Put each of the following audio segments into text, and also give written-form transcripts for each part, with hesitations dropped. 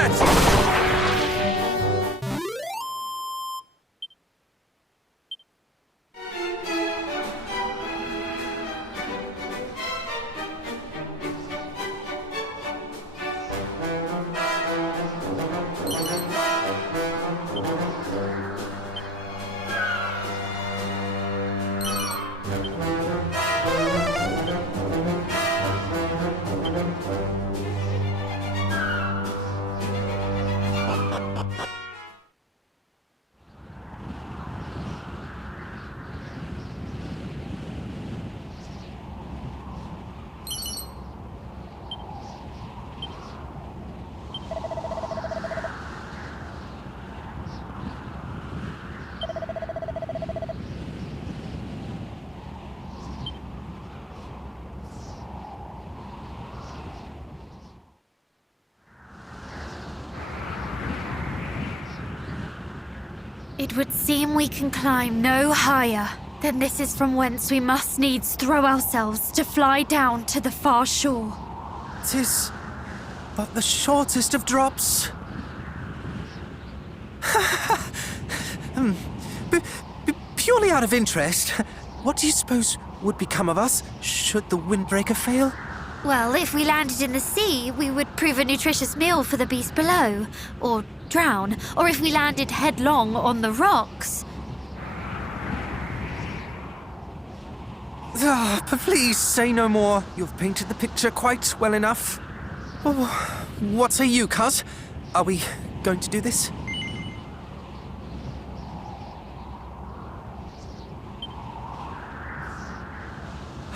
that! It would seem we can climb no higher. Then this is from whence we must needs throw ourselves to fly down to the far shore. 'Tis but the shortest of drops. Purely out of interest, what do you suppose would become of us should the windbreaker fail? Well, if we landed in the sea, we would prove a nutritious meal for the beast below, or drown, or if we landed headlong on the rocks. Please say no more. You've painted the picture quite well enough. Oh, what say you, cuz? Are we going to do this?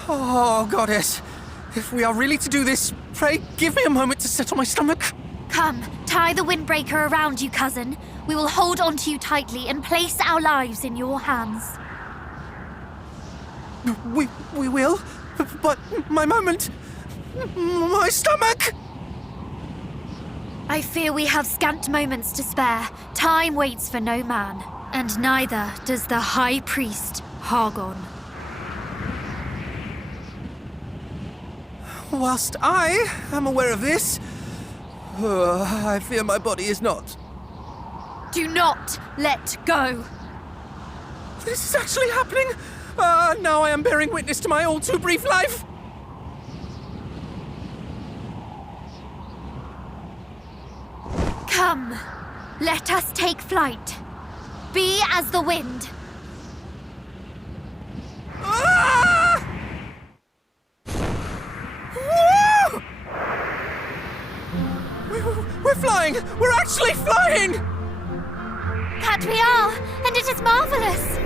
Oh, goddess. If we are really to do this, pray give me a moment to settle my stomach. Come, tie the windbreaker around you, cousin. We will hold onto you tightly and place our lives in your hands. We will? But my moment... my stomach! I fear we have scant moments to spare. Time waits for no man. And neither does the High Priest, Hargon. Whilst I am aware of this, I fear my body is not. Do not let go! This is actually happening! Now I am bearing witness to my all too brief life! Come, let us take flight. Be as the wind. Ah! We're flying! We're actually flying! That we are, and it is marvelous.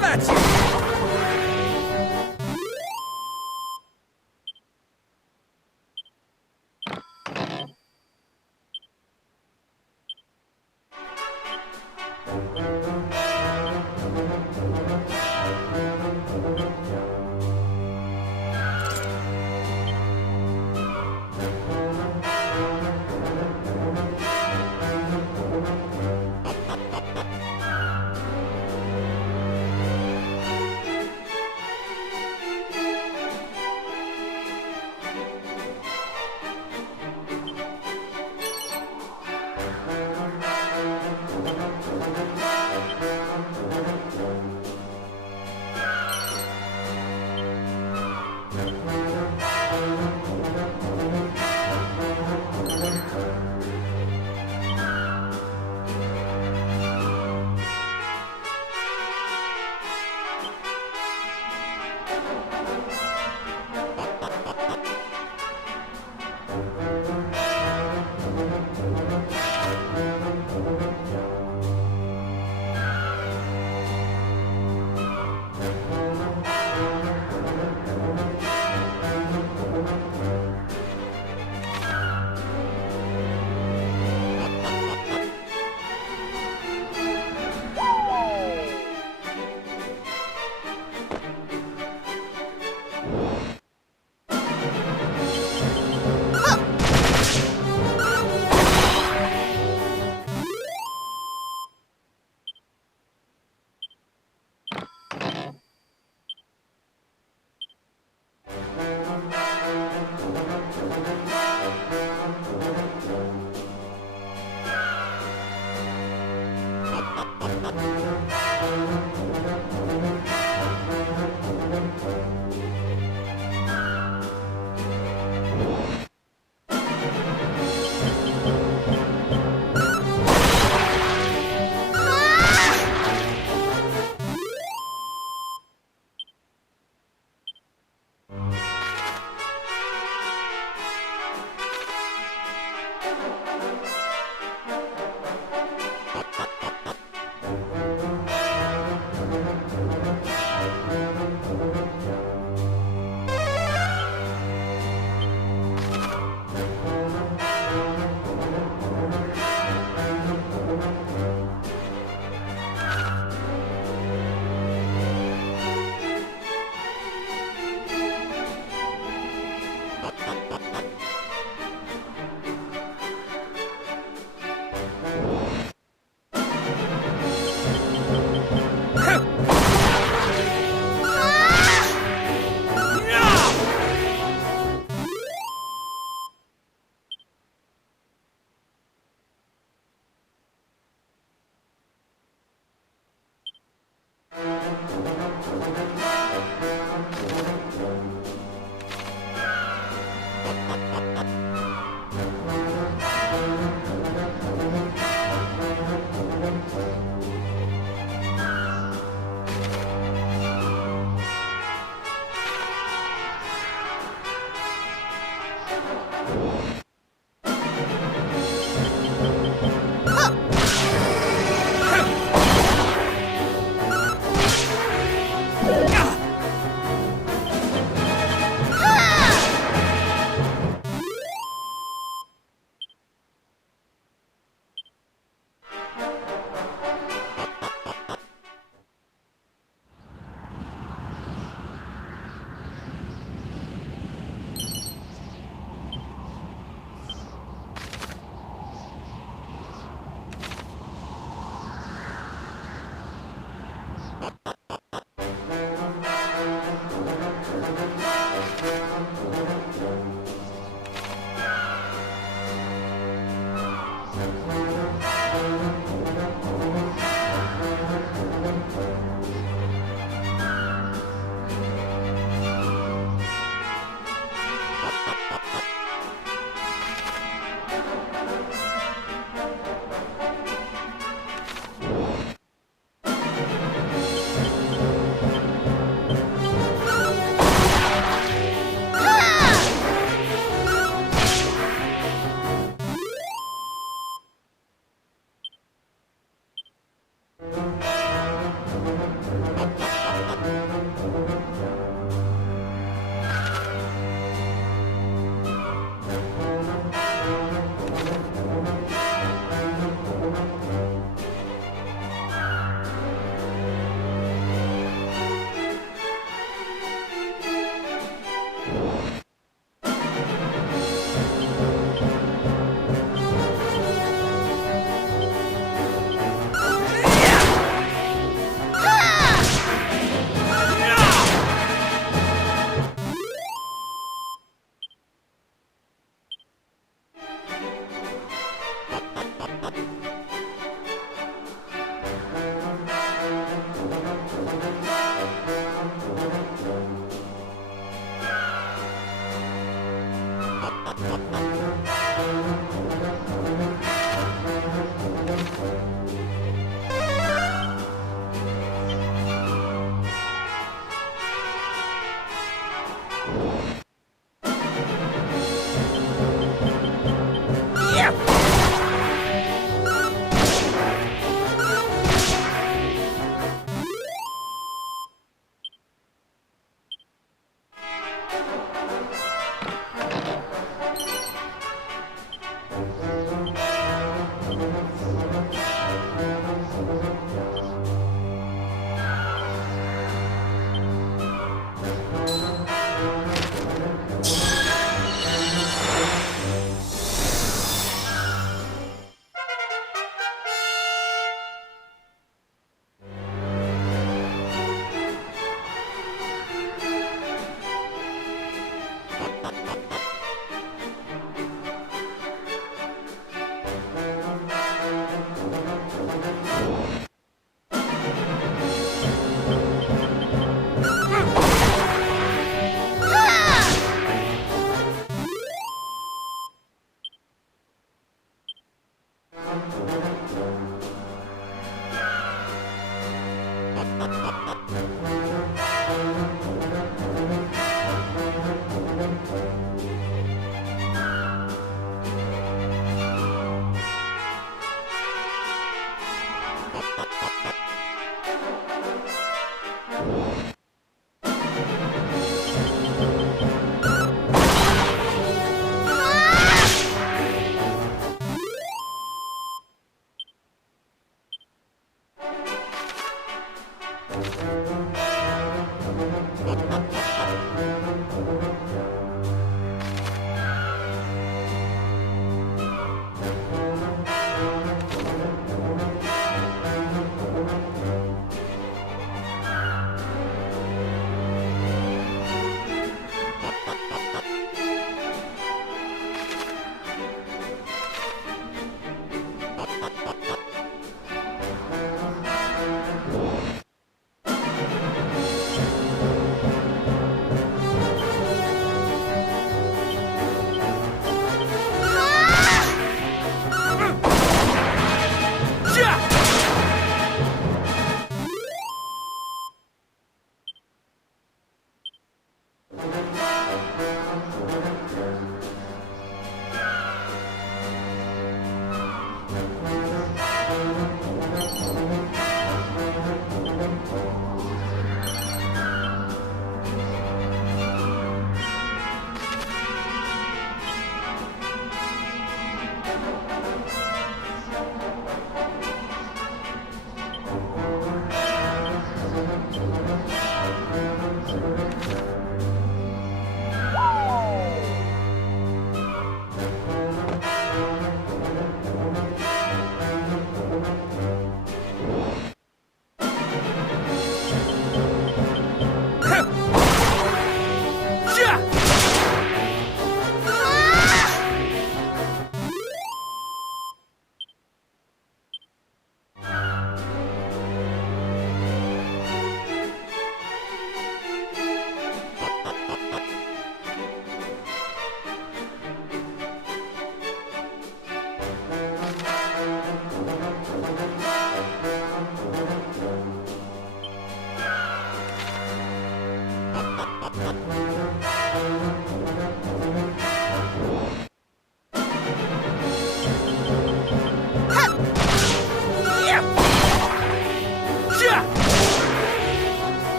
Have at you!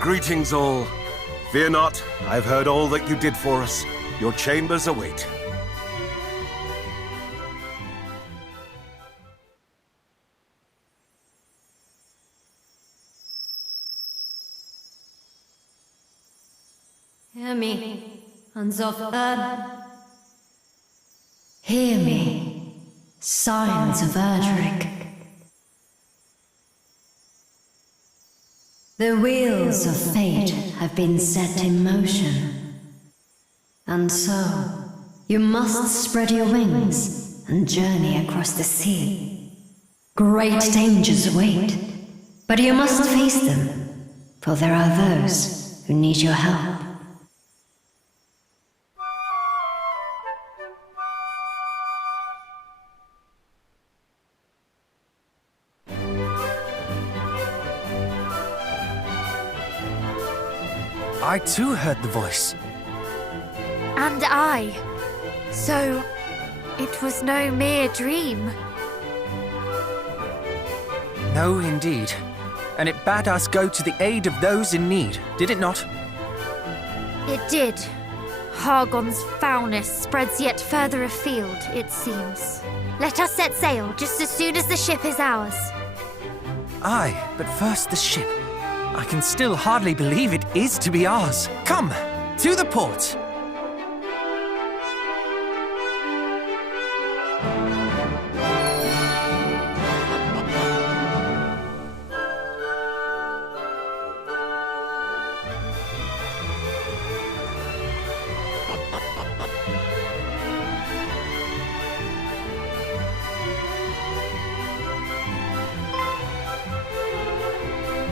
Greetings all. Fear not, I've heard all that you did for us. Your chambers await. Hear me, sons of Earth. Hear me, scions of Erdrick. The wheels of fate have been set in motion. And so, you must spread your wings and journey across the sea. Great dangers await, but you must face them, for there are those who need your help. I too heard the voice. And I. So, it was no mere dream. No, indeed. And it bade us go to the aid of those in need, did it not? It did. Hargon's foulness spreads yet further afield, it seems. Let us set sail just as soon as the ship is ours. Aye, but first the ship. I can still hardly believe it is to be ours. Come, to the port.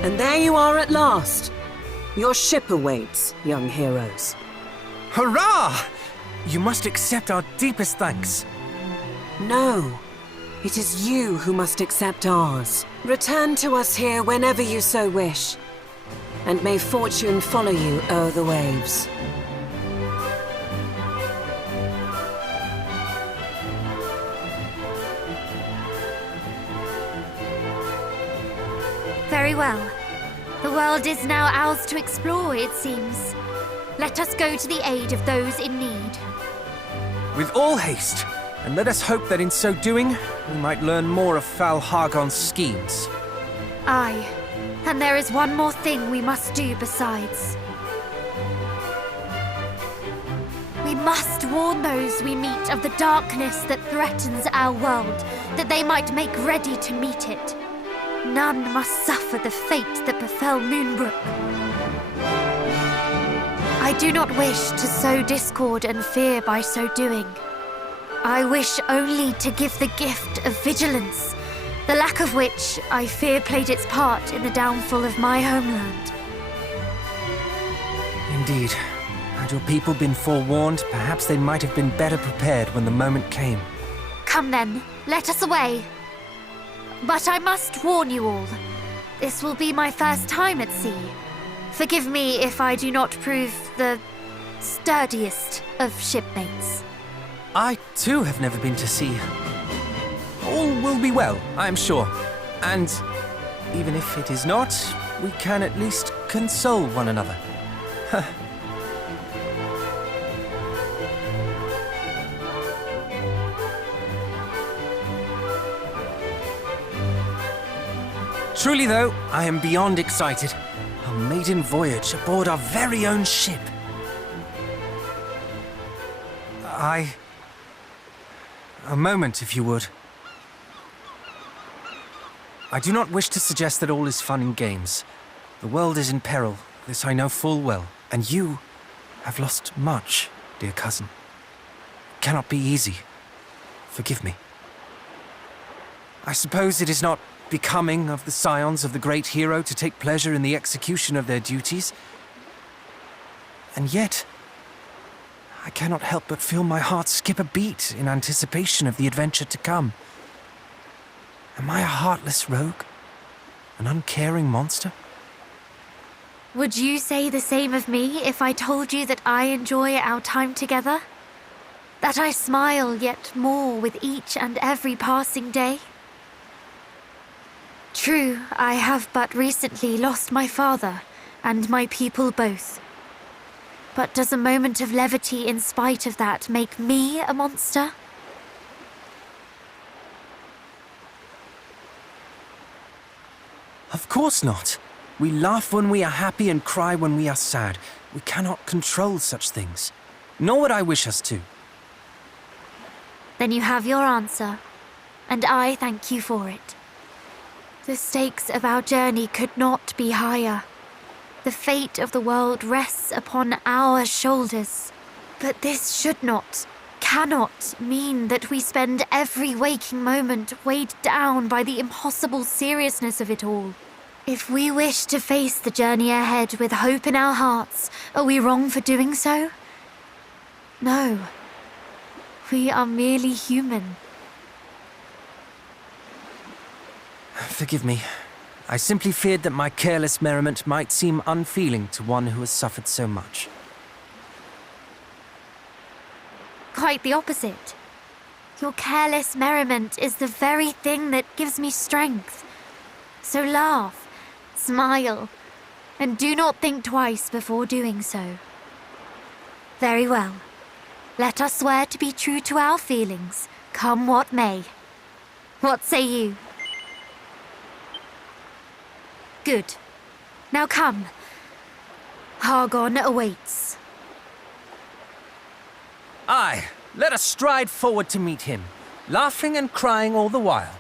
And there you are at last. Your ship awaits, young heroes. Hurrah! You must accept our deepest thanks. No, it is you who must accept ours. Return to us here whenever you so wish, and may fortune follow you o'er the waves. Very well. The world is now ours to explore, it seems. Let us go to the aid of those in need. With all haste, and let us hope that in so doing, we might learn more of Foul Hargon's schemes. Aye, and there is one more thing we must do besides. We must warn those we meet of the darkness that threatens our world, that they might make ready to meet it. None must suffer the fate that befell Moonbrook. I do not wish to sow discord and fear by so doing. I wish only to give the gift of vigilance, the lack of which I fear played its part in the downfall of my homeland. Indeed. Had your people been forewarned, perhaps they might have been better prepared when the moment came. Come then, let us away. But I must warn you all. This will be my first time at sea. Forgive me if I do not prove the sturdiest of shipmates. I, too, have never been to sea. All will be well, I am sure. And even if it is not, we can at least console one another. Truly, though, I am beyond excited. A maiden voyage aboard our very own ship. A moment, if you would. I do not wish to suggest that all is fun and games. The world is in peril, this I know full well, and you have lost much, dear cousin. It cannot be easy. Forgive me. I suppose it is not becoming of the scions of the great hero to take pleasure in the execution of their duties. And yet, I cannot help but feel my heart skip a beat in anticipation of the adventure to come. Am I a heartless rogue? An uncaring monster? Would you say the same of me if I told you that I enjoy our time together? That I smile yet more with each and every passing day? True, I have but recently lost my father and my people both. But does a moment of levity in spite of that make me a monster? Of course not. We laugh when we are happy and cry when we are sad. We cannot control such things. Nor would I wish us to. Then you have your answer, and I thank you for it. The stakes of our journey could not be higher. The fate of the world rests upon our shoulders. But this should not, cannot mean that we spend every waking moment weighed down by the impossible seriousness of it all. If we wish to face the journey ahead with hope in our hearts, are we wrong for doing so? No. We are merely human. Forgive me. I simply feared that my careless merriment might seem unfeeling to one who has suffered so much. Quite the opposite. Your careless merriment is the very thing that gives me strength. So laugh, smile, and do not think twice before doing so. Very well. Let us swear to be true to our feelings, come what may. What say you? Good. Now come. Hargon awaits. Aye, let us stride forward to meet him, laughing and crying all the while.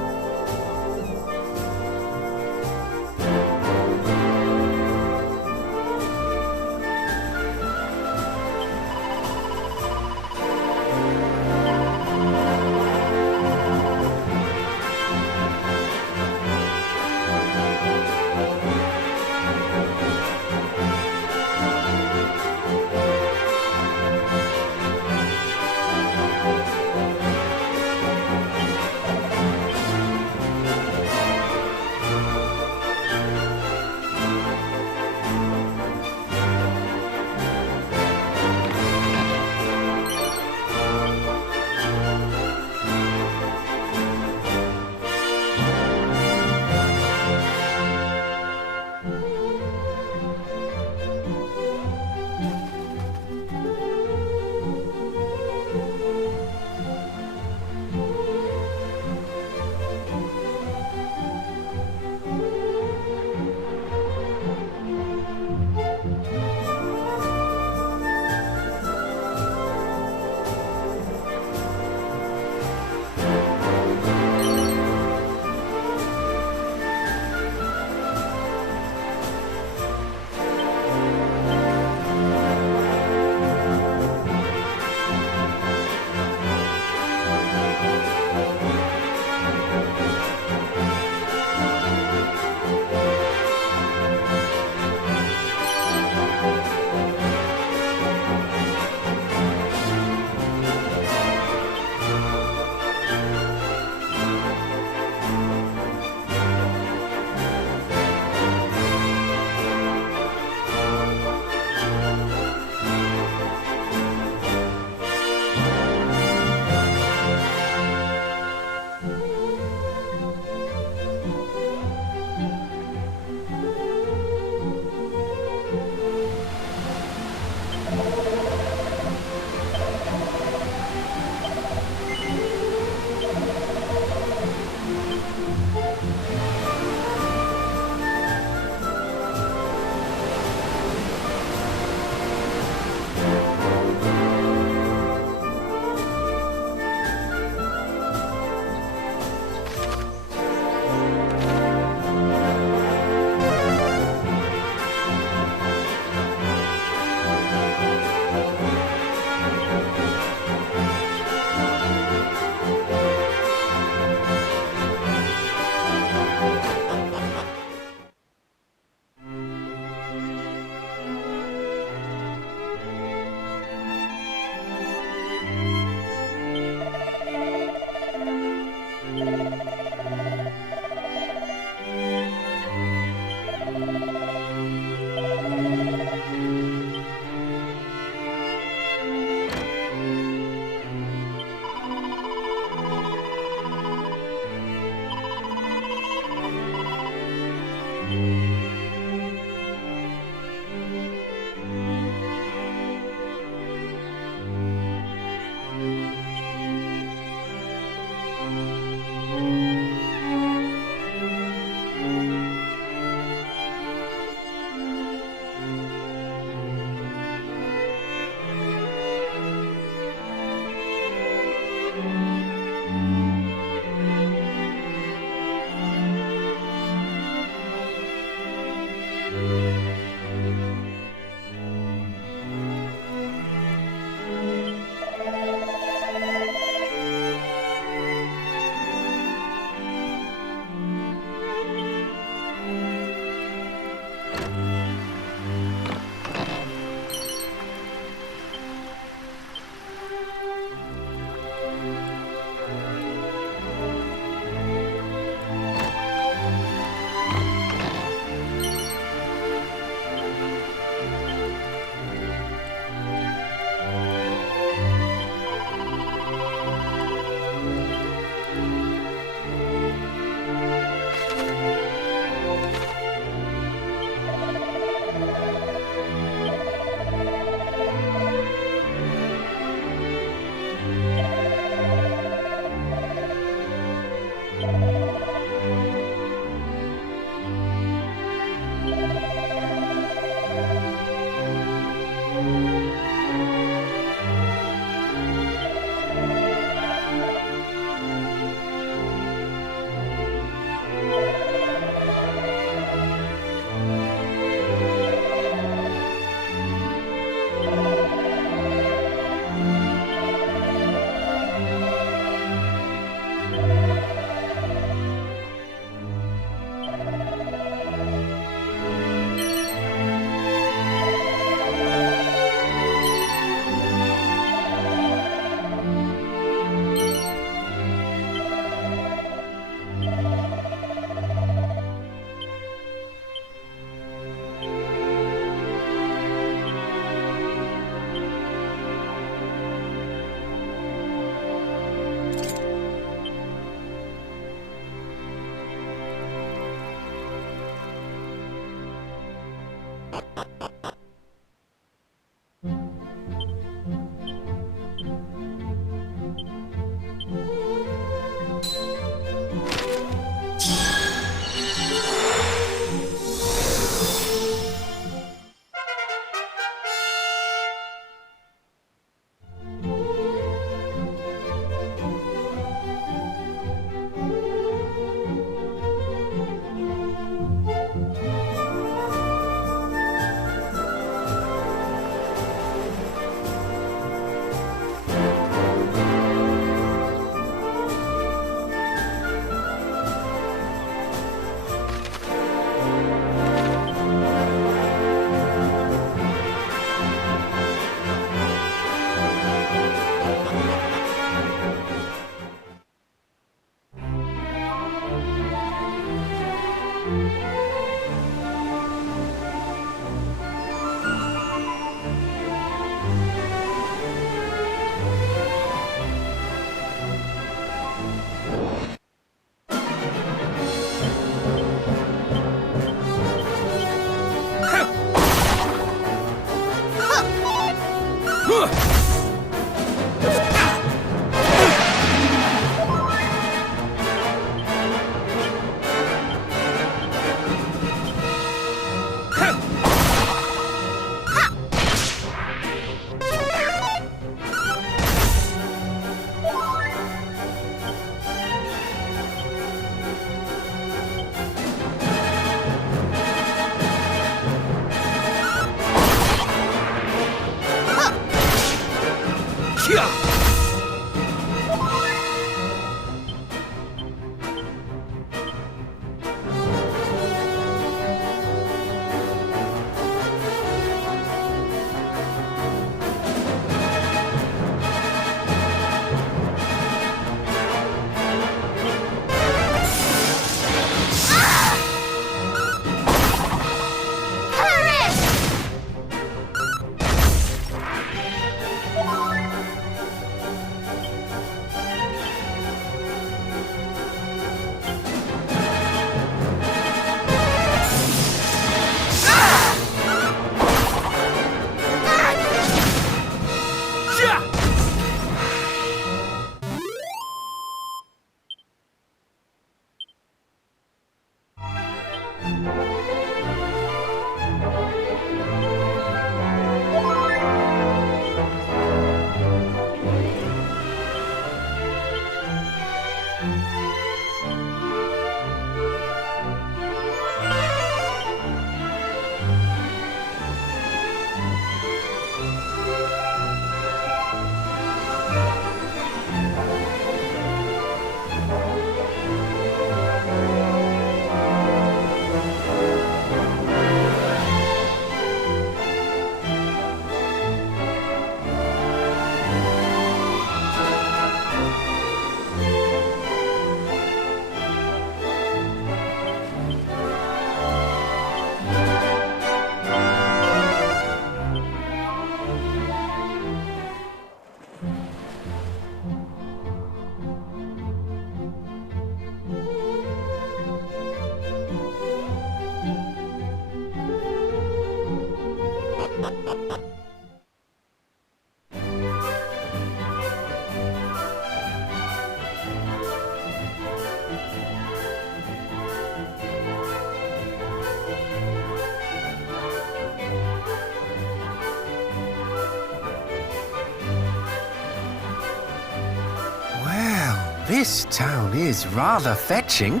This town is rather fetching.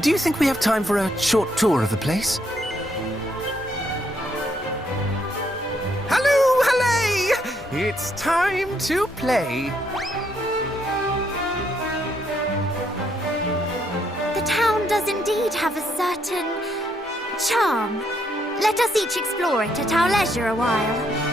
Do you think we have time for a short tour of the place? Hello, hallay! It's time to play. The town does indeed have a certain charm. Let us each explore it at our leisure a while.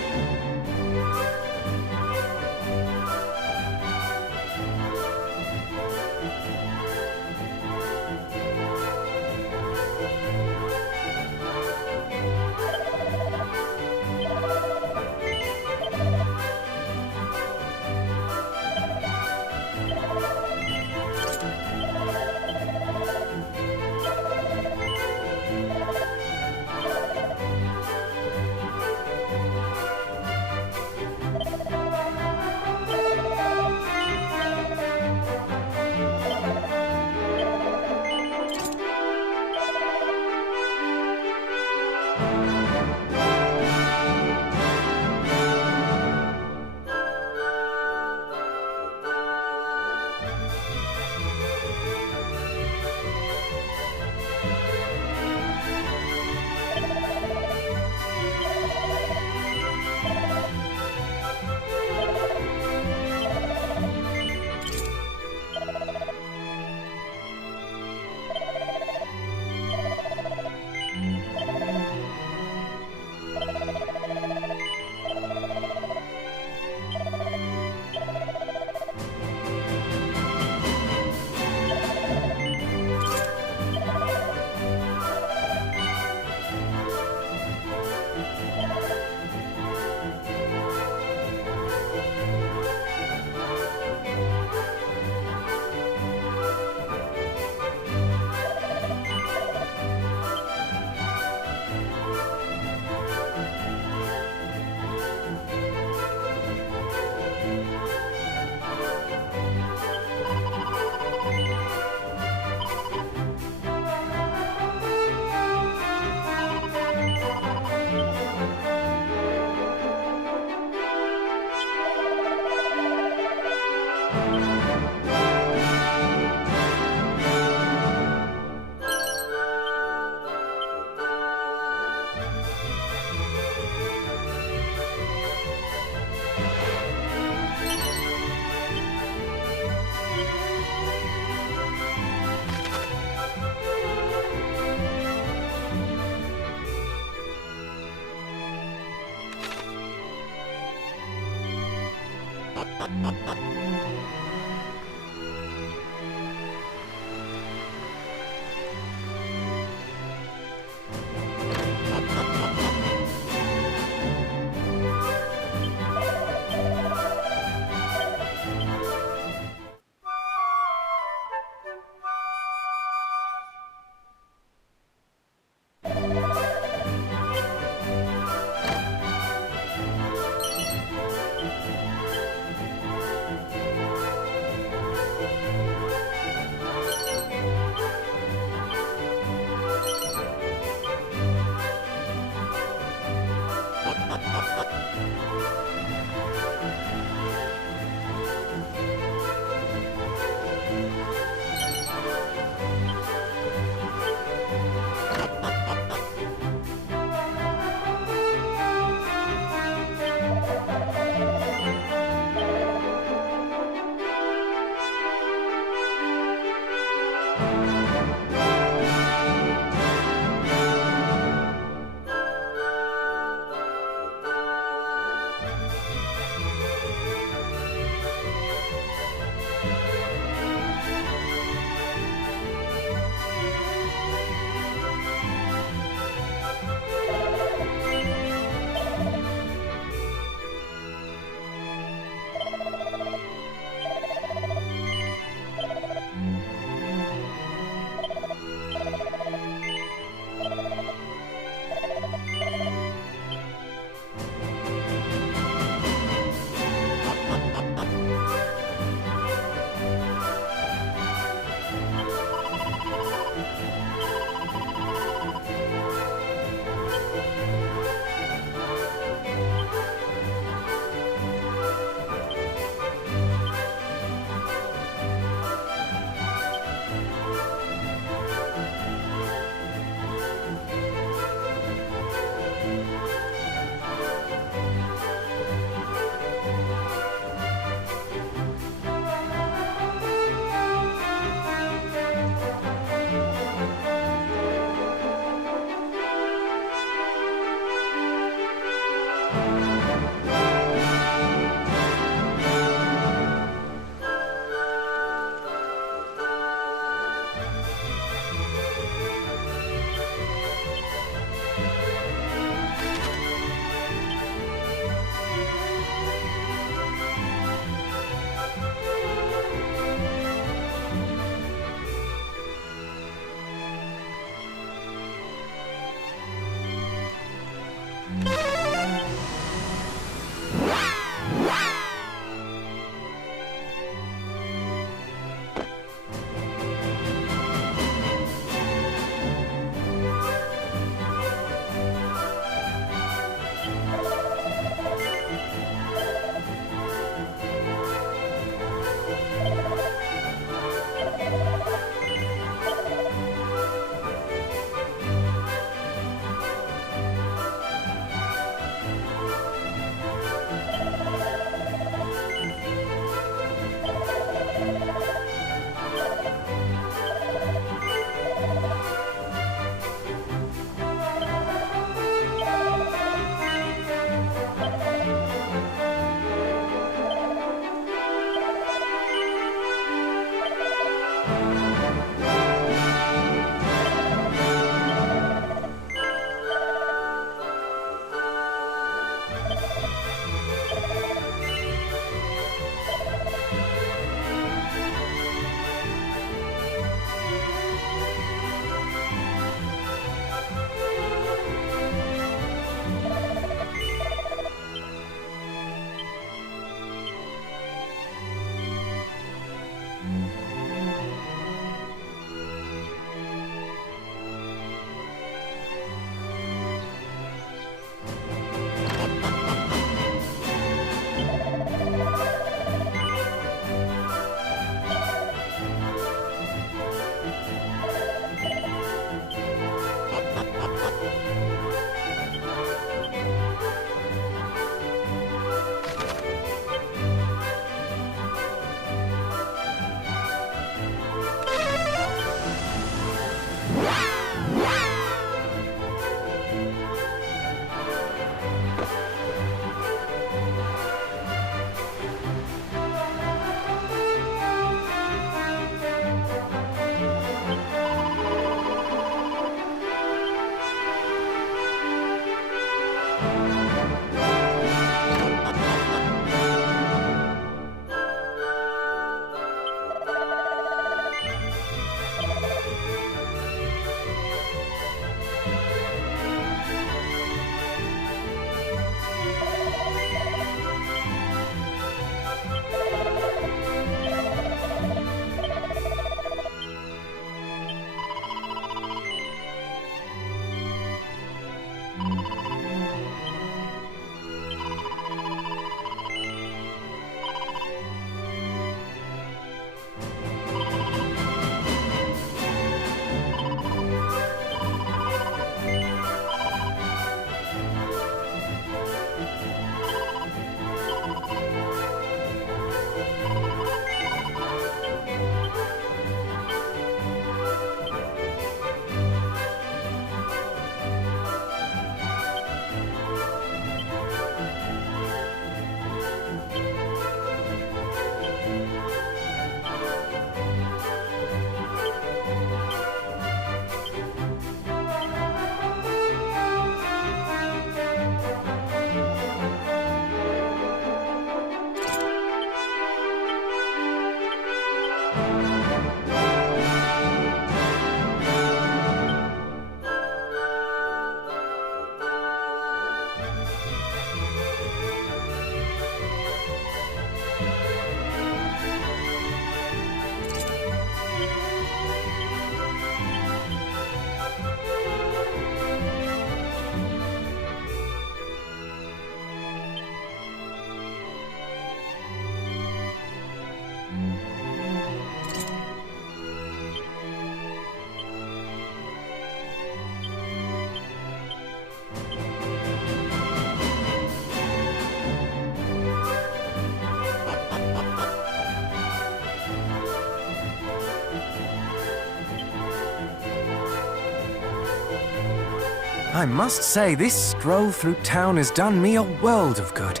I must say, this stroll through town has done me a world of good.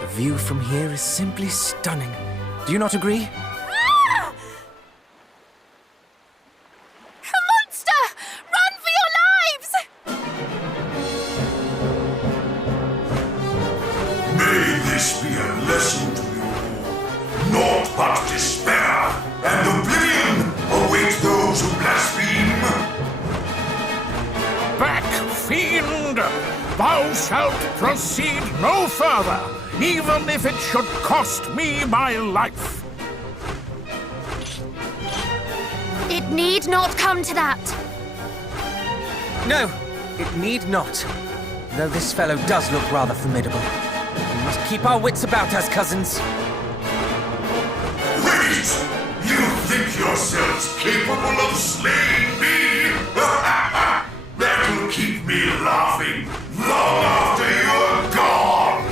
The view from here is simply stunning. Do you not agree? Ah! A monster! Run for your lives! May this be a lesson to you all. Naught but despair and oblivion await those who blaspheme. Back, fiend! Thou shalt proceed no further, even if it should cost me my life. It need not come to that. No, it need not. Though this fellow does look rather formidable. We must keep our wits about us, cousins. Wait! You think yourselves capable of slaying me? That'll keep me laughing long after you're gone!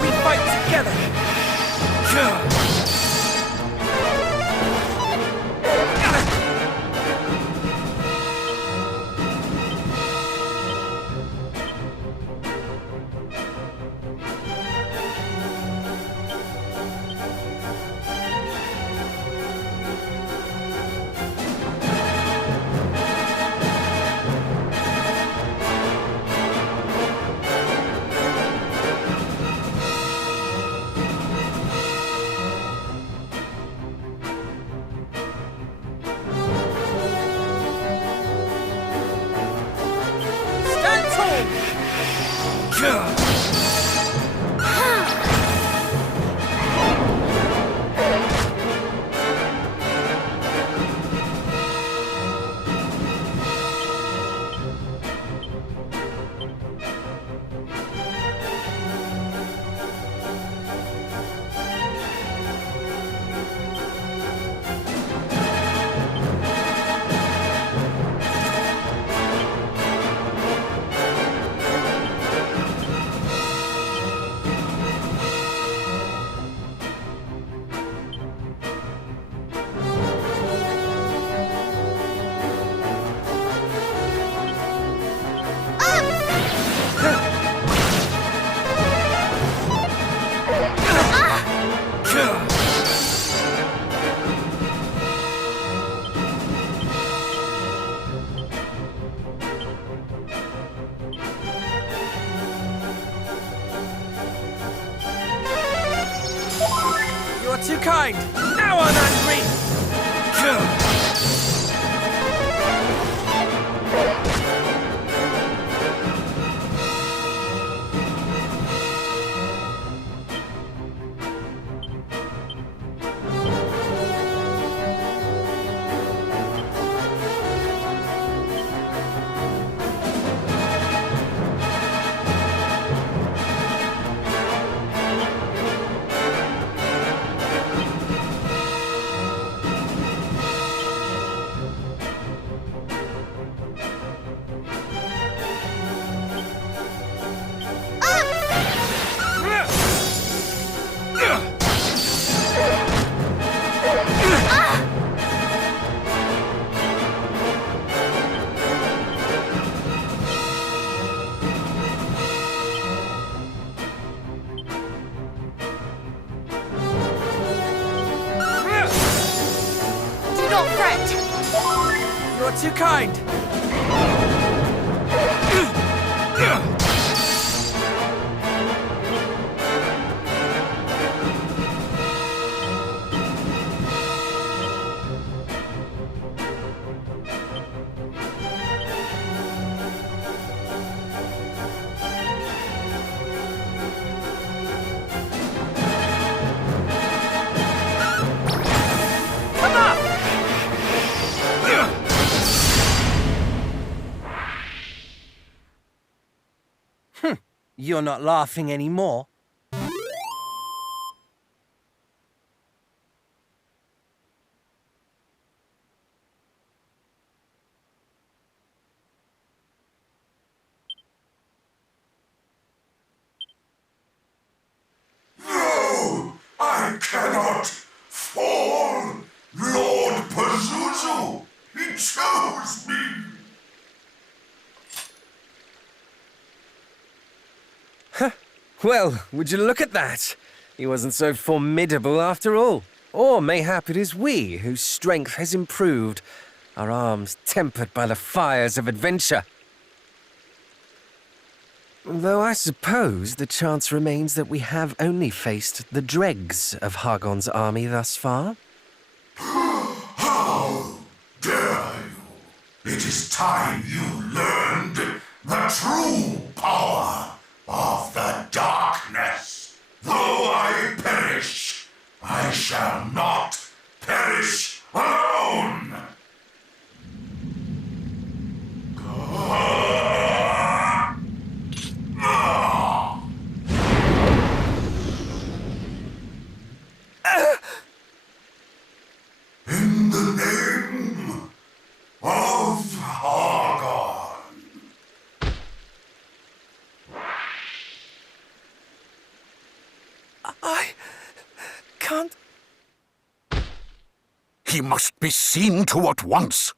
We fight together! Too kind. Now I'm angry. not fret. You're too kind. You're not laughing anymore. No! I cannot fall! Lord Pazuzu! He chose me! Well, would you look at that? He wasn't so formidable after all. Or mayhap it is we whose strength has improved, our arms tempered by the fires of adventure. Though I suppose the chance remains that we have only faced the dregs of Hargon's army thus far. How dare you! It is time you learned the true power of the darkness. Though I perish, I shall not perish alone! In the name of Hargon. I can't... He must be seen to at once.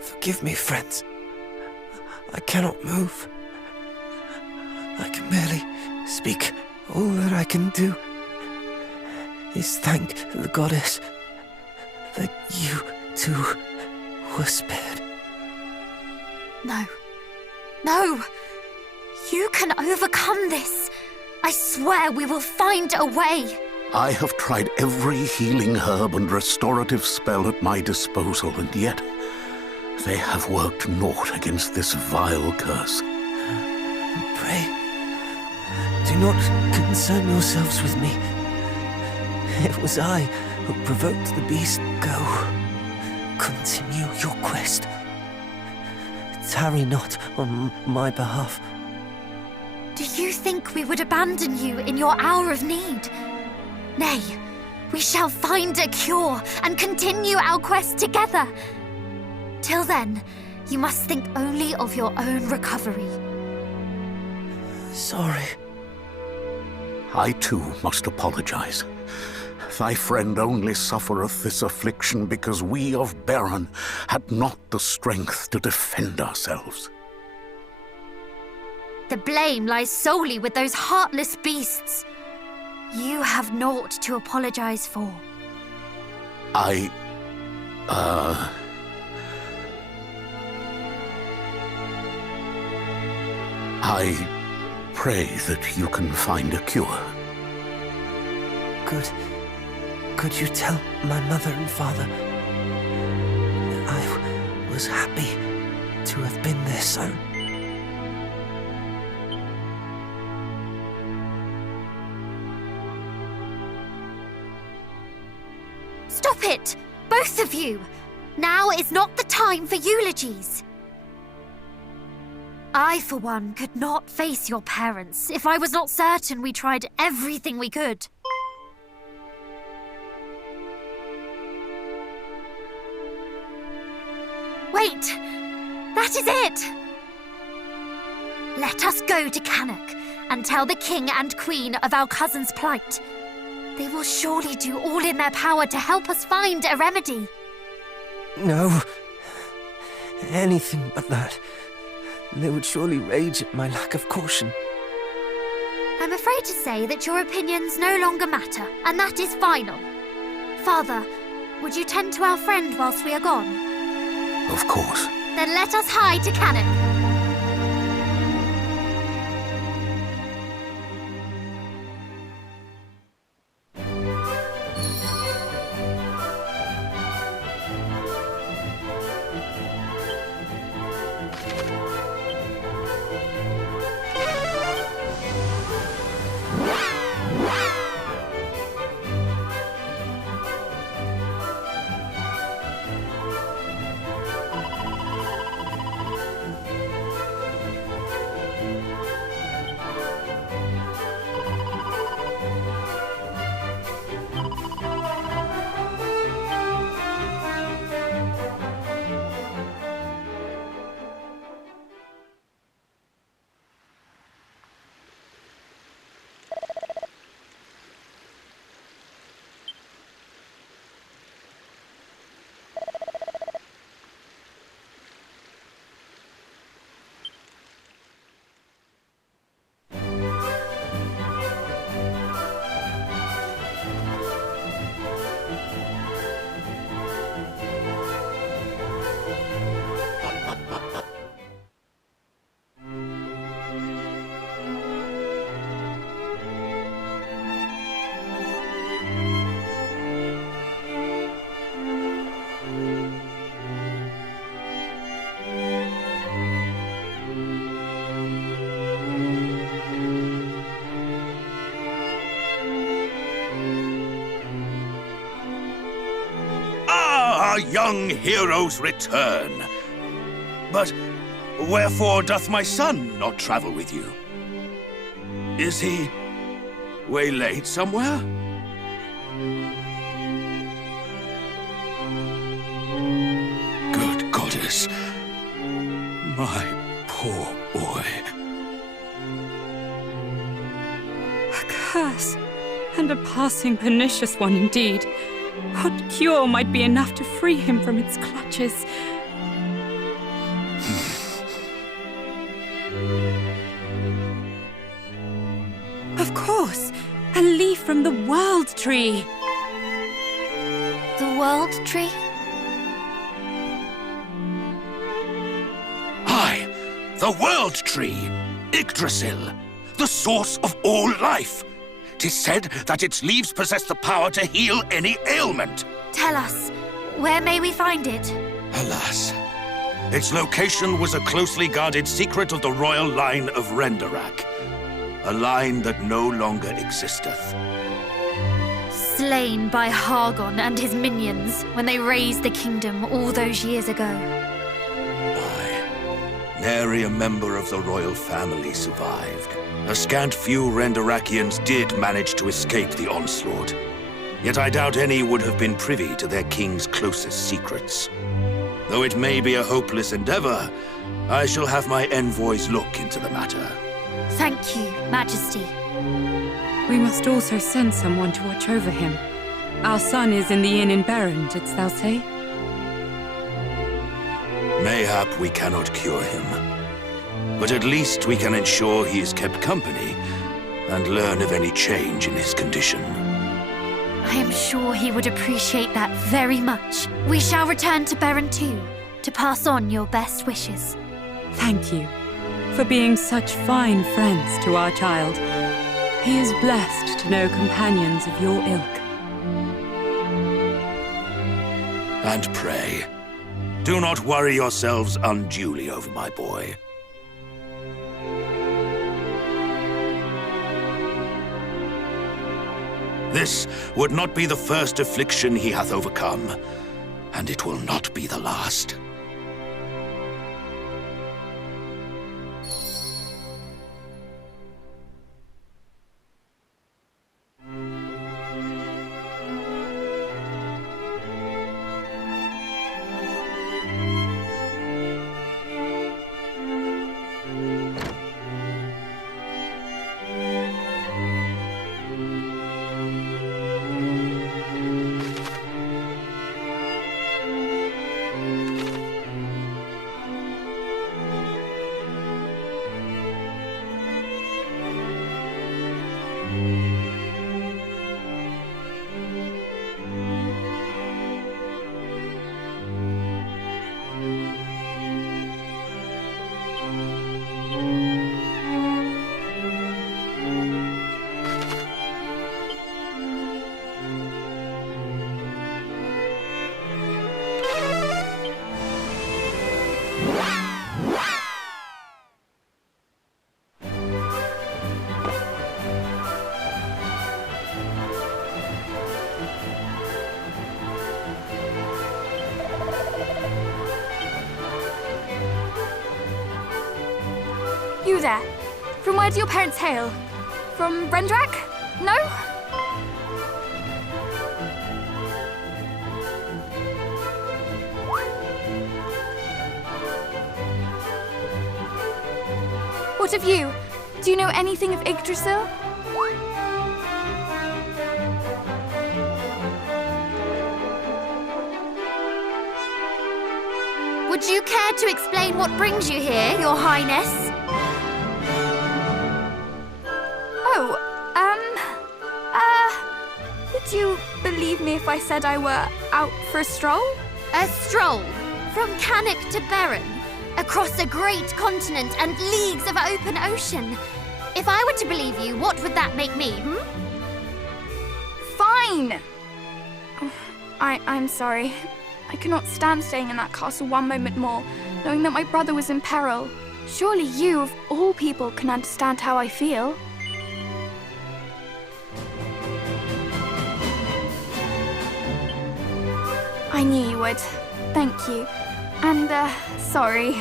Forgive me, friends. I cannot move. I can barely speak. All that I can do is thank the goddess that you two were spared. No. No! You can overcome this! I swear we will find a way! I have tried every healing herb and restorative spell at my disposal, and yet they have worked naught against this vile curse. Pray, do not concern yourselves with me. It was I who provoked the beast. Go, continue your quest. Tarry not on my behalf. Do you think we would abandon you in your hour of need? Nay, we shall find a cure and continue our quest together. Till then, you must think only of your own recovery. Sorry. I too must apologize. Thy friend only suffereth this affliction because we of Baron had not the strength to defend ourselves. The blame lies solely with those heartless beasts. You have naught to apologize for. I pray that you can find a cure. Could you tell my mother and father that I was happy to have been their son? Stop it! Both of you! Now is not the time for eulogies. I, for one, could not face your parents if I was not certain we tried everything we could. Wait! That is it! Let us go to Cannock and tell the king and queen of our cousin's plight. They will surely do all in their power to help us find a remedy. No. Anything but that. They would surely rage at my lack of caution. I'm afraid to say that your opinions no longer matter, and that is final. Father, would you tend to our friend whilst we are gone? Of course. Then let us hie to Cannock. our young heroes return. But wherefore doth my son not travel with you? Is he waylaid somewhere? Good goddess. My poor boy. A curse, and a passing pernicious one indeed. What cure might be enough to free him from its clutches? Of course, a leaf from the World Tree. The World Tree? Aye, the World Tree, Yggdrasil, the source of all life. 'Tis said that its leaves possess the power to heal any ailment. Tell us, where may we find it? Alas, its location was a closely guarded secret of the royal line of Renderak, a line that no longer existeth. Slain by Hargon and his minions when they razed the kingdom all those years ago. Nary a member of the royal family survived. A scant few Renderakians did manage to escape the onslaught. Yet I doubt any would have been privy to their king's closest secrets. Though it may be a hopeless endeavor, I shall have my envoys look into the matter. Thank you, Majesty. We must also send someone to watch over him. Our son is in the inn in Berryn, didst thou say? Mayhap we cannot cure him. But at least we can ensure he is kept company and learn of any change in his condition. I am sure he would appreciate that very much. We shall return to Berryn too, to pass on your best wishes. Thank you for being such fine friends to our child. He is blessed to know companions of your ilk. And pray, do not worry yourselves unduly over my boy. This would not be the first affliction he hath overcome, and it will not be the last. You there. From where do your parents hail? From Renderak? No? What of you? Do you know anything of Yggdrasil? Would you care to explain what brings you here, Your Highness? Oh, would you believe me if I said I were out for a stroll? A stroll? From Cannock to Berryn? Across a great continent and leagues of open ocean? If I were to believe you, what would that make me, Fine! Oh, I'm sorry. I cannot stand staying in that castle one moment more, knowing that my brother was in peril. Surely you, of all people, can understand how I feel. I knew you would. Thank you. And, sorry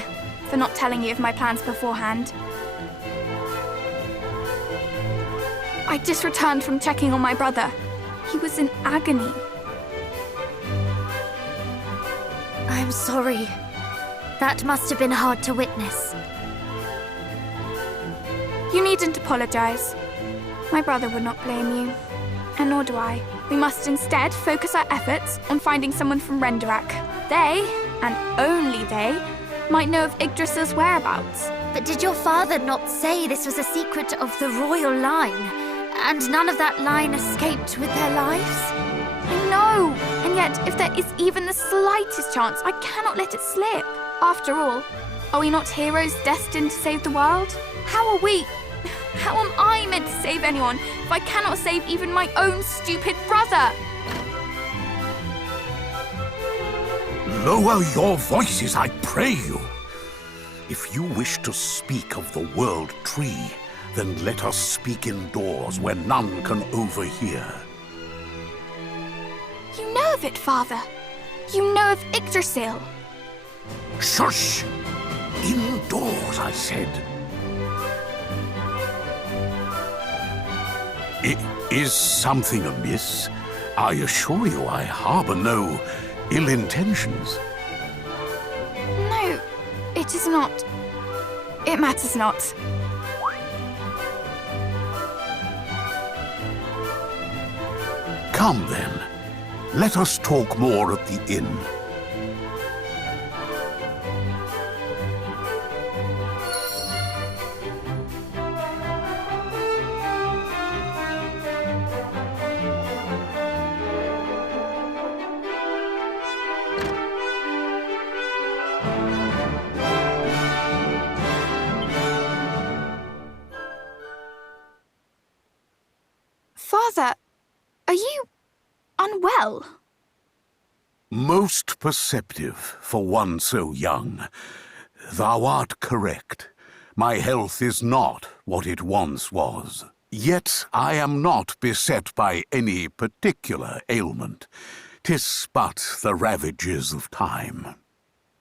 for not telling you of my plans beforehand. I just returned from checking on my brother. He was in agony. I'm sorry. That must have been hard to witness. You needn't apologize. My brother would not blame you. And nor do I. We must instead focus our efforts on finding someone from Renderak. They, and only they, might know of Yggdrasil's whereabouts. But did your father not say this was a secret of the royal line? And none of that line escaped with their lives? I know! And yet, if there is even the slightest chance, I cannot let it slip. After all, are we not heroes destined to save the world? How am I meant to save anyone if I cannot save even my own stupid brother? Lower your voices, I pray you. If you wish to speak of the World Tree, then let us speak indoors where none can overhear. You know of it, Father. You know of Yggdrasil. Shush! Indoors, I said. Is something amiss? I assure you I harbor no ill intentions. No, it is not. It matters not. Come then. Let us talk more at the inn. Father, are you unwell? Most perceptive for one so young. Thou art correct. My health is not what it once was. Yet I am not beset by any particular ailment. 'Tis but the ravages of time.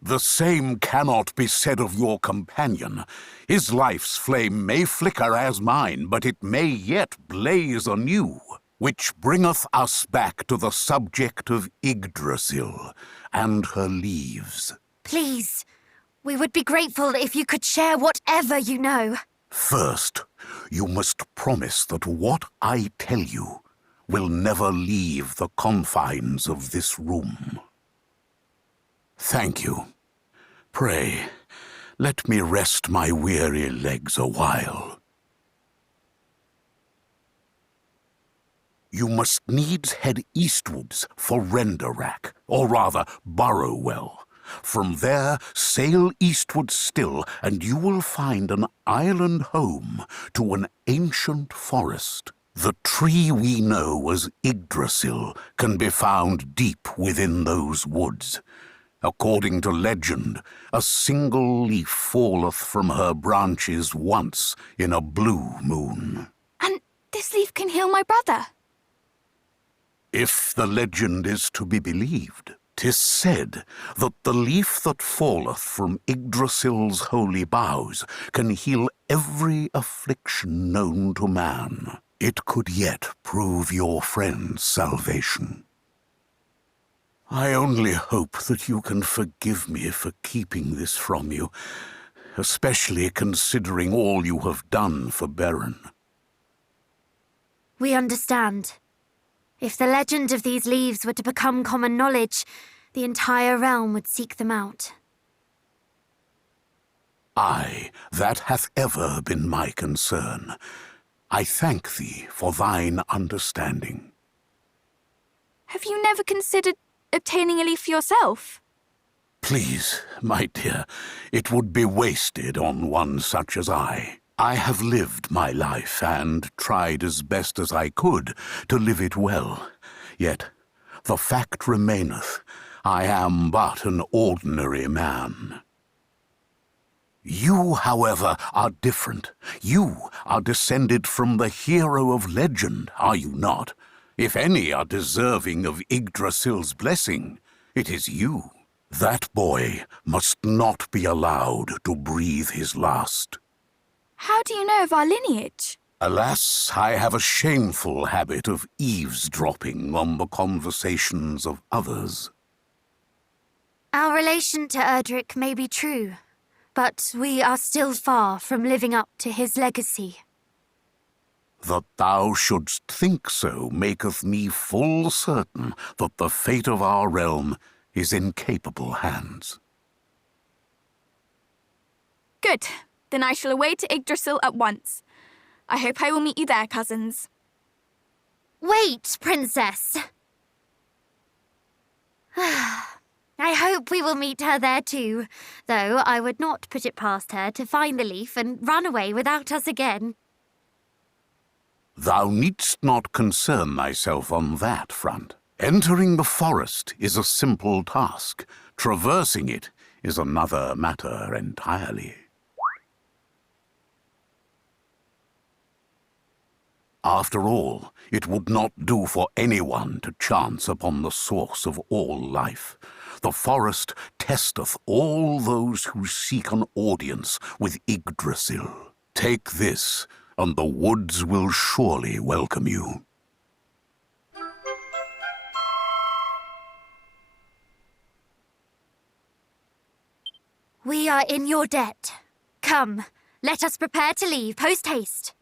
The same cannot be said of your companion. His life's flame may flicker as mine, but it may yet blaze anew. Which bringeth us back to the subject of Yggdrasil and her leaves. Please, we would be grateful if you could share whatever you know. First, you must promise that what I tell you will never leave the confines of this room. Thank you. Pray, let me rest my weary legs a while. You must needs head eastwards for Renderak, or rather Burrowell. From there, sail eastward still, and you will find an island home to an ancient forest. The tree we know as Yggdrasil can be found deep within those woods. According to legend, a single leaf falleth from her branches once in a blue moon. And this leaf can heal my brother? If the legend is to be believed, 'tis said that the leaf that falleth from Yggdrasil's holy boughs can heal every affliction known to man. It could yet prove your friend's salvation. I only hope that you can forgive me for keeping this from you, especially considering all you have done for Beren. We understand. If the legend of these leaves were to become common knowledge, the entire realm would seek them out. Aye, that hath ever been my concern. I thank thee for thine understanding. Have you never considered obtaining a leaf for yourself? Please, my dear, it would be wasted on one such as I. I have lived my life and tried as best as I could to live it well. Yet the fact remaineth, I am but an ordinary man. You, however, are different. You are descended from the hero of legend, are you not? If any are deserving of Yggdrasil's blessing, It is you. That boy must not be allowed to breathe his last. How do you know of our lineage? Alas, I have a shameful habit of eavesdropping on the conversations of others. Our relation to Erdrick may be true, but we are still far from living up to his legacy. That thou shouldst think so maketh me full certain that the fate of our realm is in capable hands. Good. Then I shall away to Yggdrasil at once. I hope I will meet you there, cousins. Wait, Princess! I hope we will meet her there too, though I would not put it past her to find the leaf and run away without us again. Thou needst not concern thyself on that front. Entering the forest is a simple task. Traversing it is another matter entirely. After all, it would not do for anyone to chance upon the source of all life. The forest testeth all those who seek an audience with Yggdrasil. Take this, and the woods will surely welcome you. We are in your debt. Come, let us prepare to leave post-haste.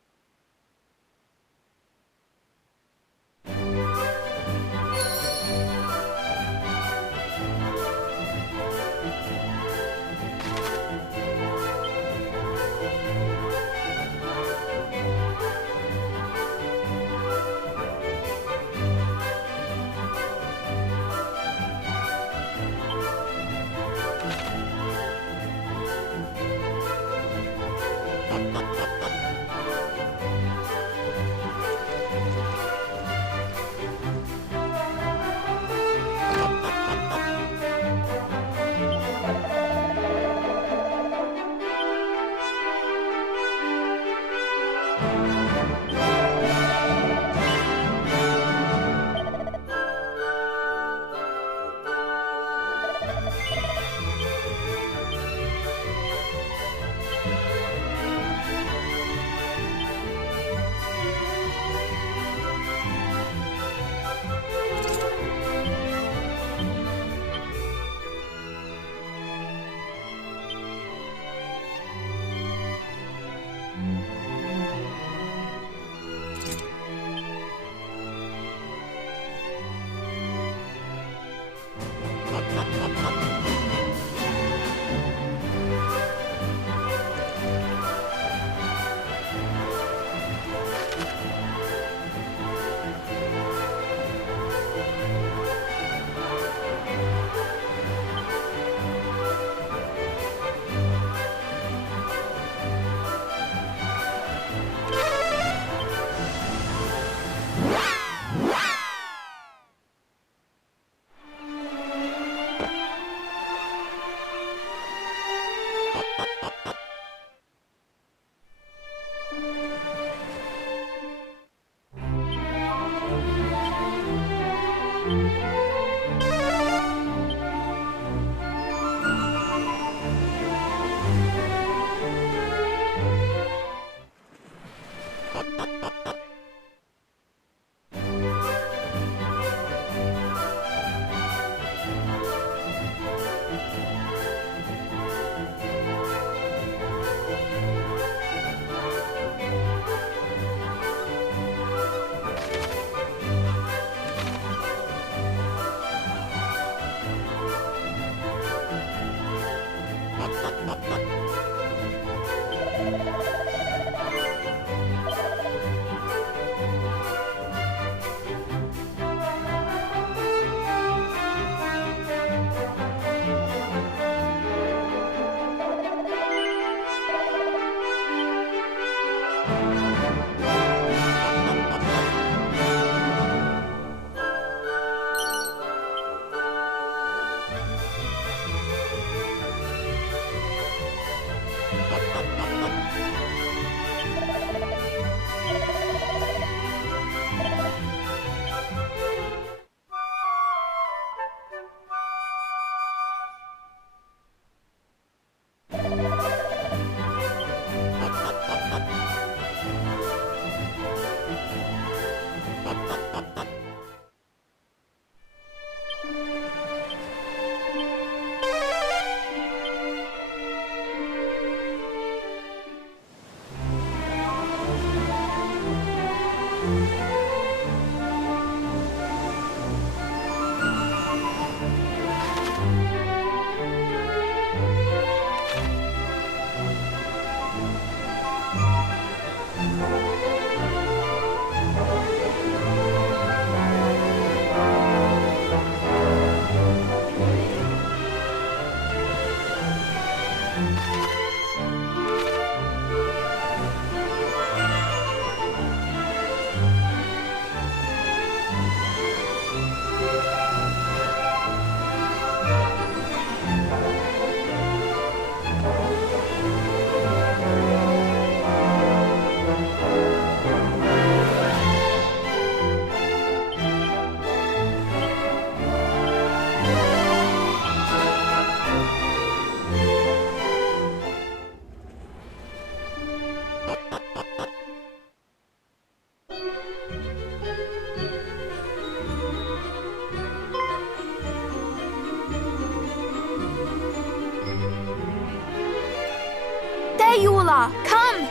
Zelda, come!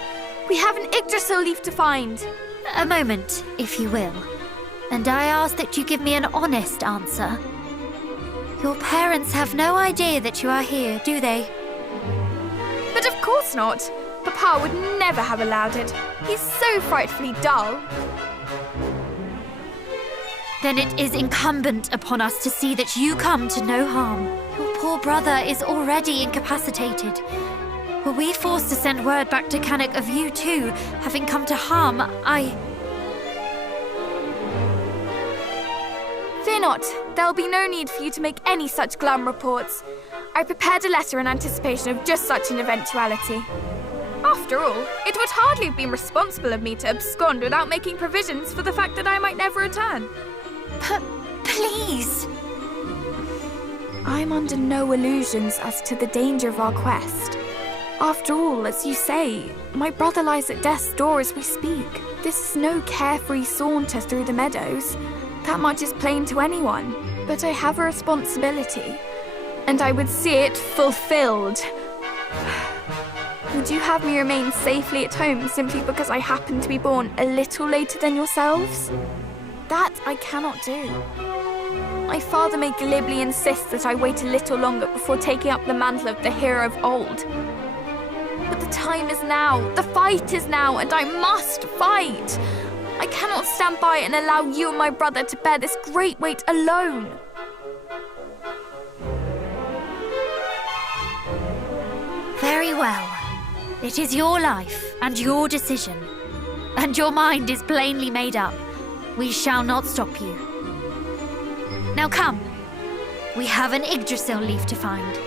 We have an Yggdrasil leaf to find. A moment, if you will. And I ask that you give me an honest answer. Your parents have no idea that you are here, do they? But of course not. Papa would never have allowed it. He's so frightfully dull. Then it is incumbent upon us to see that you come to no harm. Your poor brother is already incapacitated. Were we forced to send word back to Cannock of you too, having come to harm, Fear not. There'll be no need for you to make any such glum reports. I prepared a letter in anticipation of just such an eventuality. After all, it would hardly have been responsible of me to abscond without making provisions for the fact that I might never return. Please! I'm under no illusions as to the danger of our quest. After all, as you say, my brother lies at death's door as we speak. This is no carefree saunter through the meadows. That much is plain to anyone. But I have a responsibility, and I would see it fulfilled. Would you have me remain safely at home simply because I happen to be born a little later than yourselves? That I cannot do. My father may glibly insist that I wait a little longer before taking up the mantle of the hero of old. But the time is now, the fight is now, and I must fight. I cannot stand by and allow you and my brother to bear this great weight alone. Very well. It is your life and your decision. And your mind is plainly made up. We shall not stop you. Now come. We have an Yggdrasil leaf to find.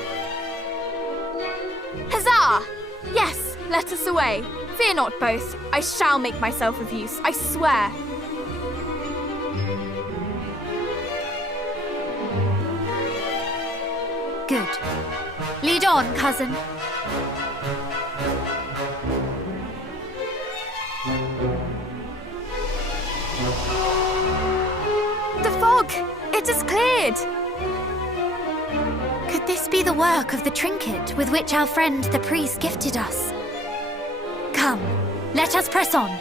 Huzzah! Yes, let us away. Fear not both. I shall make myself of use, I swear. Good. Lead on, cousin. The fog! It is cleared! Could this be the work of the trinket with which our friend the priest gifted us? Come, let us press on.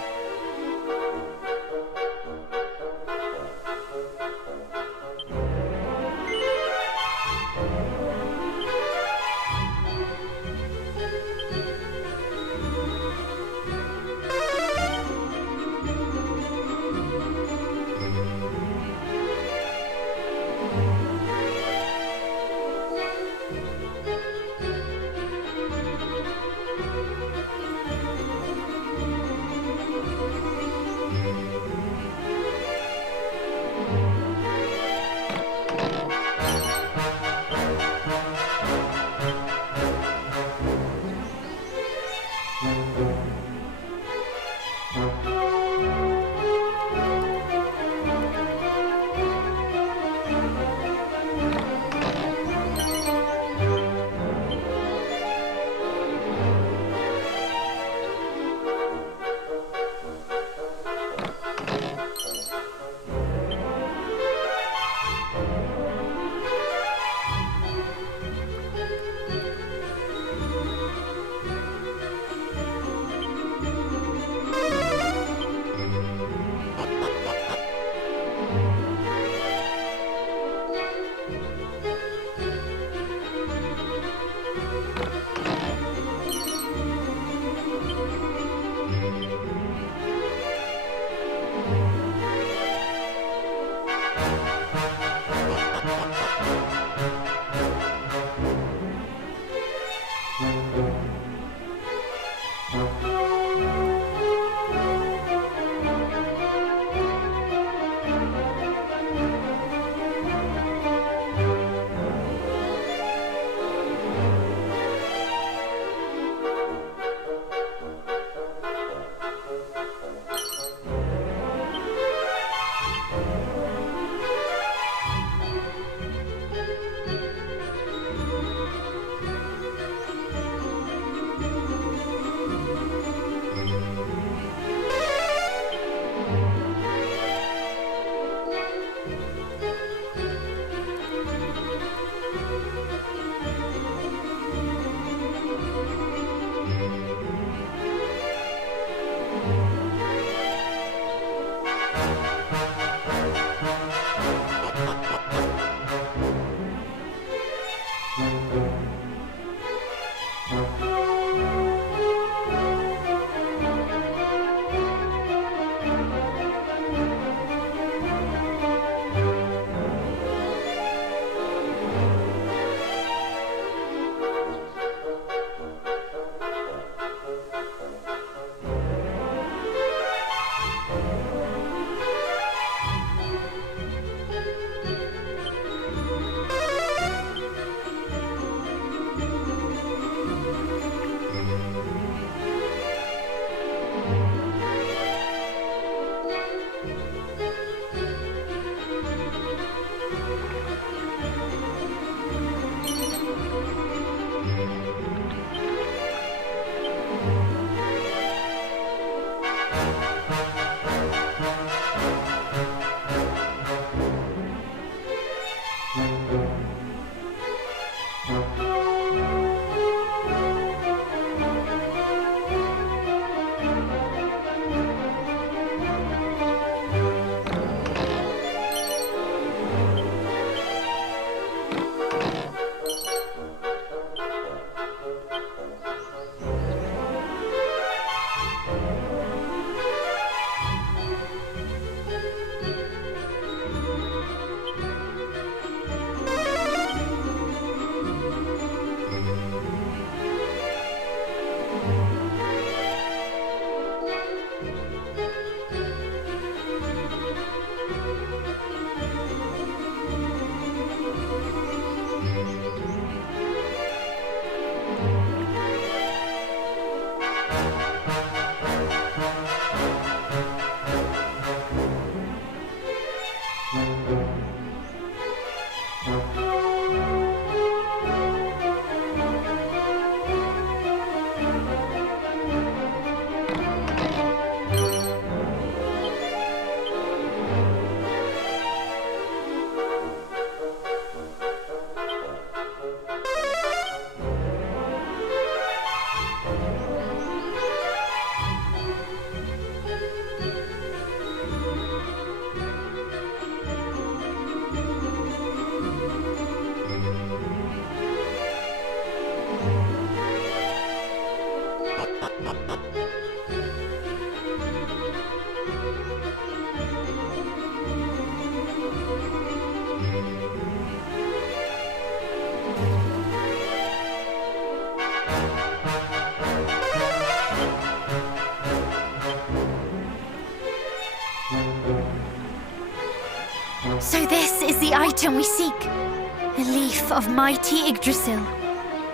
So this is the item we seek. A leaf of mighty Yggdrasil.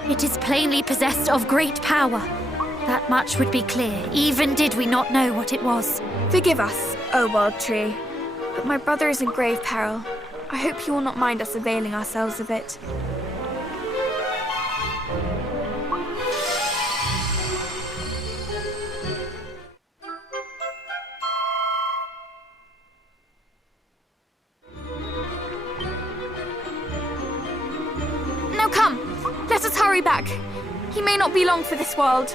It is plainly possessed of great power. That much would be clear, even did we not know what it was. Forgive us, O World Tree, but my brother is in grave peril. I hope you will not mind us availing ourselves of it. Now come, let us hurry back. He may not be long for this world.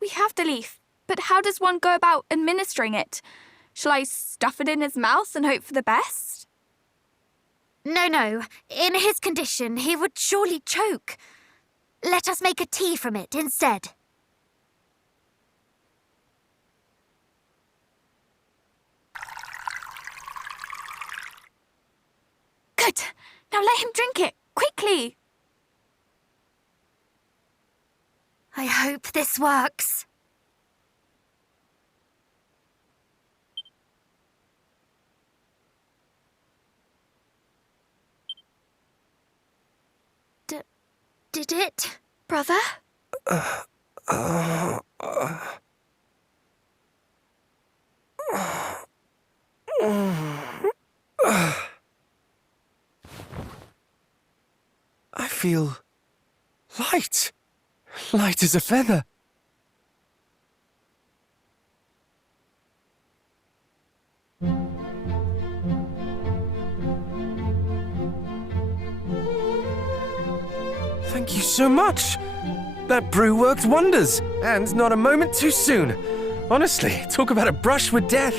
We have the leaf, but how does one go about administering it? Shall I stuff it in his mouth and hope for the best? No. In his condition, he would surely choke. Let us make a tea from it instead. Good. Now let him drink it, quickly. I hope this works. Did it? Brother? I feel light. Light as a feather. Thank you so much. That brew worked wonders, and not a moment too soon. Honestly, talk about a brush with death.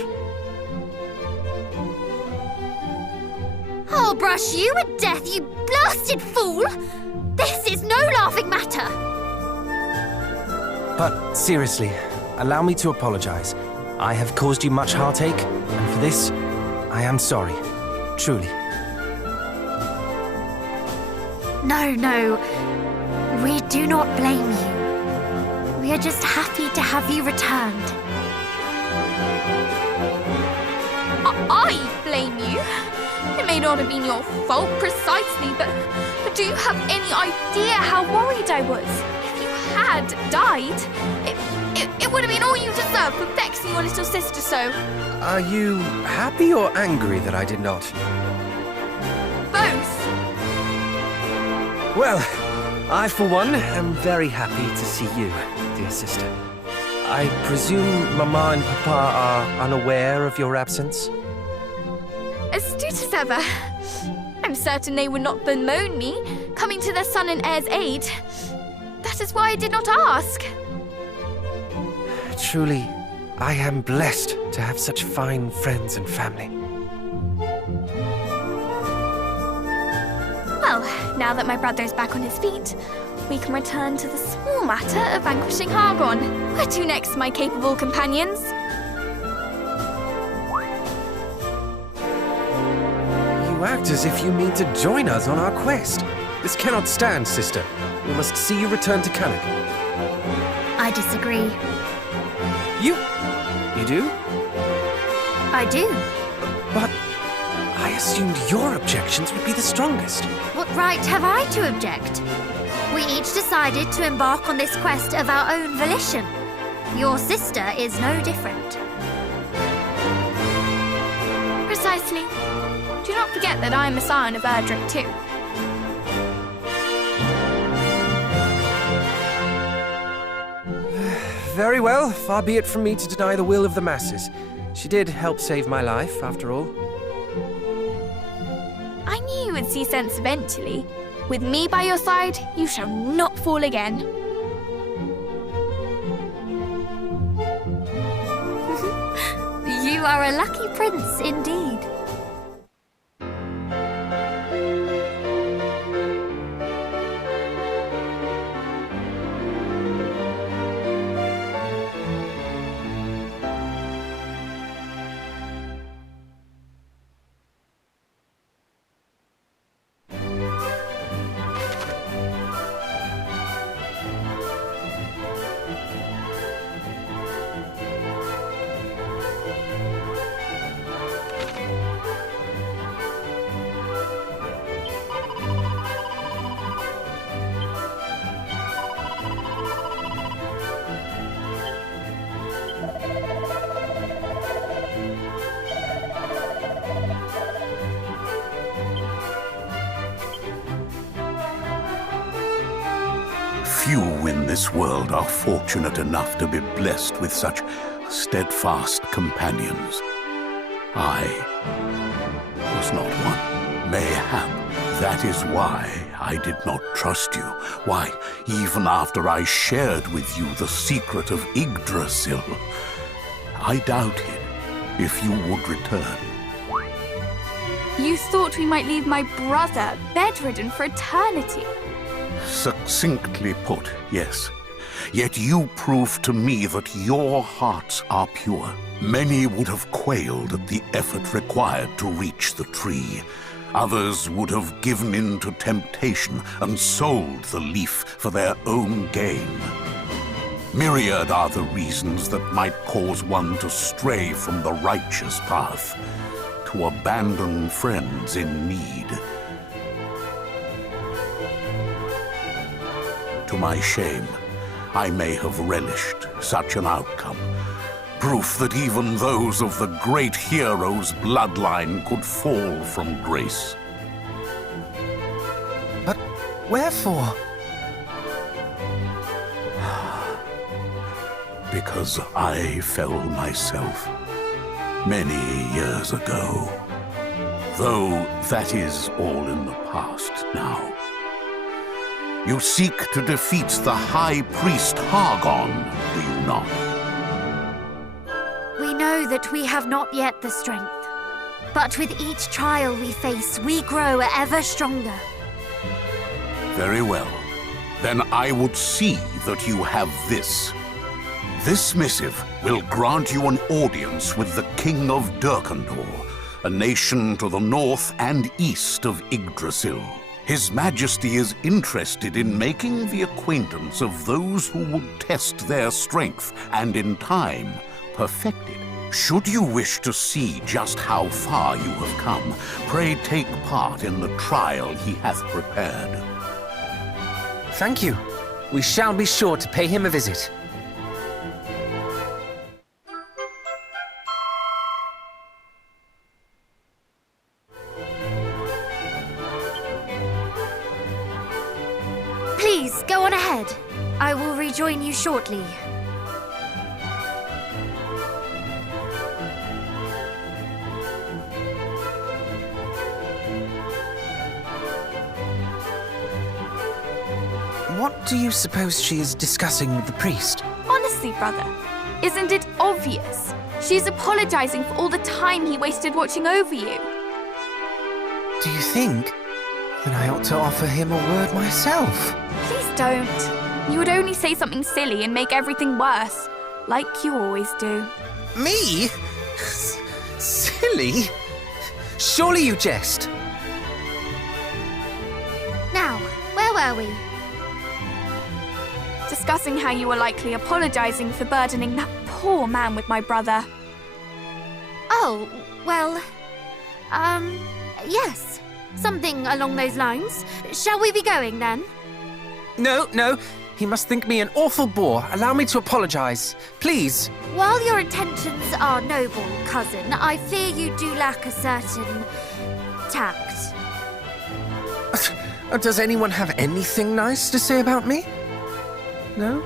I'll brush you with death, you blasted fool! This is no laughing matter! But seriously, allow me to apologize. I have caused you much heartache, and for this, I am sorry. Truly. No. We do not blame you. We are just happy to have you returned. I blame you? It may not have been your fault precisely, but do you have any idea how worried I was? If you had died, it would have been all you deserved for vexing your little sister so. Are you happy or angry that I did not? Both. Well, I, for one, am very happy to see you, dear sister. I presume Mama and Papa are unaware of your absence? Astute as ever. I'm certain they would not bemoan me, coming to their son and heir's aid. That is why I did not ask. Truly, I am blessed to have such fine friends and family. Well, now that my brother is back on his feet, we can return to the small matter of vanquishing Hargon. Where to next, my capable companions? You act as if you mean to join us on our quest. This cannot stand, sister. We must see you return to Cannock. I disagree. You do? I do. But I assumed your objections would be the strongest. What right have I to object? We each decided to embark on this quest of our own volition. Your sister is no different. Precisely. Do not forget that I am a scion of Erdrick too. Very well, far be it from me to deny the will of the masses. She did help save my life, after all. I knew you would see sense eventually. With me by your side, you shall not fall again. You are a lucky prince indeed. Few in this world are fortunate enough to be blessed with such steadfast companions. I was not one. Mayhap that is why I did not trust you. Why, even after I shared with you the secret of Yggdrasil, I doubted if you would return. You thought we might leave my brother bedridden for eternity. Succinctly put, yes. Yet you proved to me that your hearts are pure. Many would have quailed at the effort required to reach the tree. Others would have given in to temptation and sold the leaf for their own gain. Myriad are the reasons that might cause one to stray from the righteous path, to abandon friends in need. To my shame, I may have relished such an outcome. Proof that even those of the great hero's bloodline could fall from grace. But wherefore? Because I fell myself many years ago. Though that is all in the past now. You seek to defeat the High Priest Hargon, do you not? We know that we have not yet the strength. But with each trial we face, we grow ever stronger. Very well. Then I would see that you have this. This missive will grant you an audience with the King of Durkandor, a nation to the north and east of Yggdrasil. His Majesty is interested in making the acquaintance of those who would test their strength and in time perfect it. Should you wish to see just how far you have come, pray take part in the trial he hath prepared. Thank you. We shall be sure to pay him a visit. Please, go on ahead. I will rejoin you shortly. What do you suppose she is discussing with the priest? Honestly, brother, isn't it obvious? She's apologizing for all the time he wasted watching over you. Do you think that I ought to offer him a word myself? Please don't. You would only say something silly and make everything worse, like you always do. Me? Silly? Surely you jest. Now, where were we? Discussing how you were likely apologizing for burdening that poor man with my brother. Oh, well, yes. Something along those lines. Shall we be going then? No. He must think me an awful bore. Allow me to apologize. Please. While your intentions are noble, cousin, I fear you do lack a certain tact. Does anyone have anything nice to say about me? No?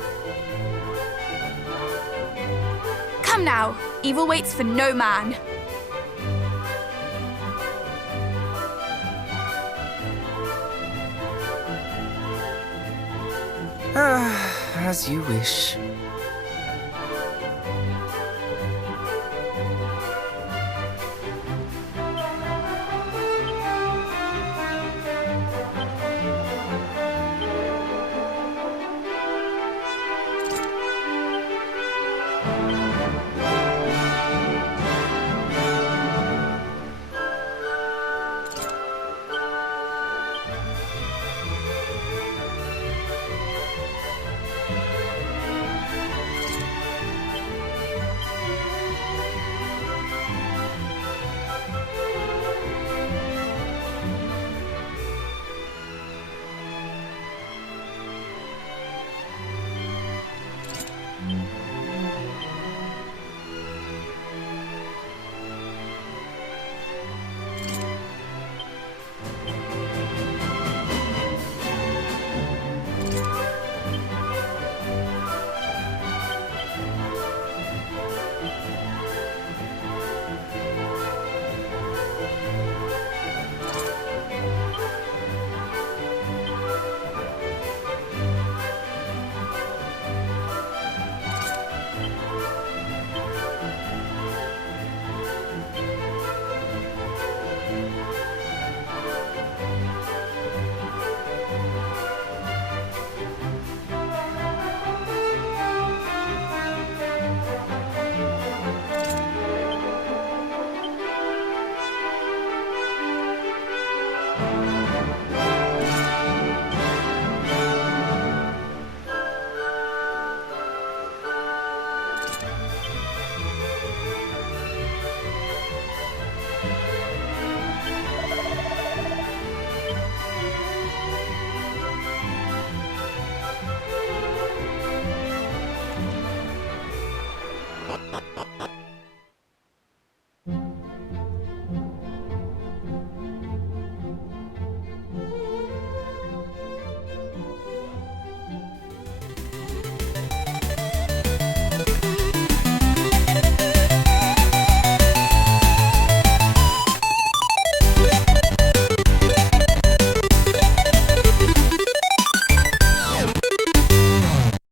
Come now. Evil waits for no man. As you wish.